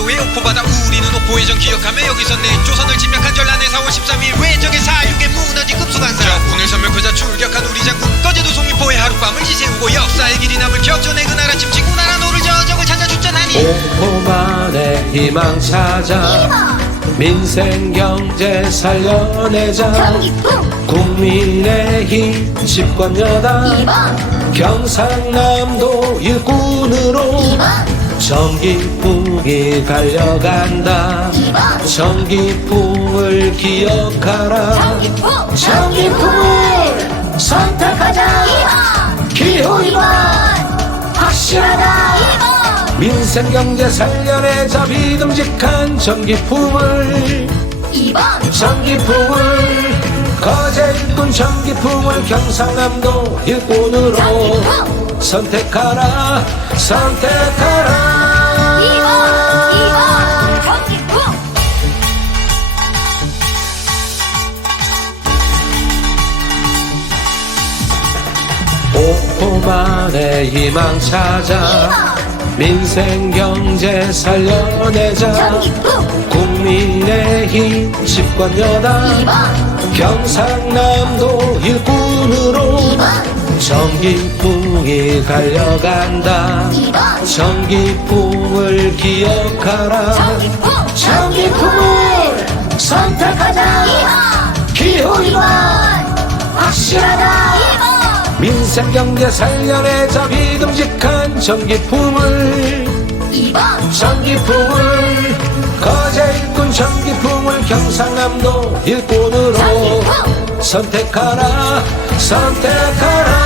외옥포바다 우리는 옥포해전 기억하며 여기서 내 조선을 침략한 전란의 4월 13일 외적의 사육에 무너진 급수강사 오늘 선멸표자 출격한 우리 장군 거제도 송리포의 하룻밤을 지새우고 역사의 길이 남을 격전의 그날 아침 지구나라 노를 저적을 찾아 죽전하니. 오만의 희망 찾아 민생 경제 살려내자. 국민의 힘 집권 여당 2번! 경상남도 일꾼으로 2번! 전기 풍이 달려간다. 2번 전기풍을 기억하라. 전기풍 전기풍을 선택하자. 2번. 기호 2번. 2번. 확실하다. 2번. 민생 경제 살려내자 믿음직한 전기풍을. 2번. 전기풍을. 거제 일꾼 전기풍을 경상남도 일꾼으로 전기풍 선택하라. 2번 선택하라 오만의 희망 찾아 민생 경제 살려내자. 국민의 힘 집권 여당 2번 경상남도 일꾼으로 2번 전기풍이 달려간다. 2번 전기풍을 기억하라. 전기풍을 선택하자. 2번 기호 2번 2번 확실하다. 2번 민생 경제 살려내자 믿음직한 전기풍을. 2번. 전기풍을 거제 일꾼 전기풍을 경상남도 일꾼으로 전기풍 선택하라 선택하라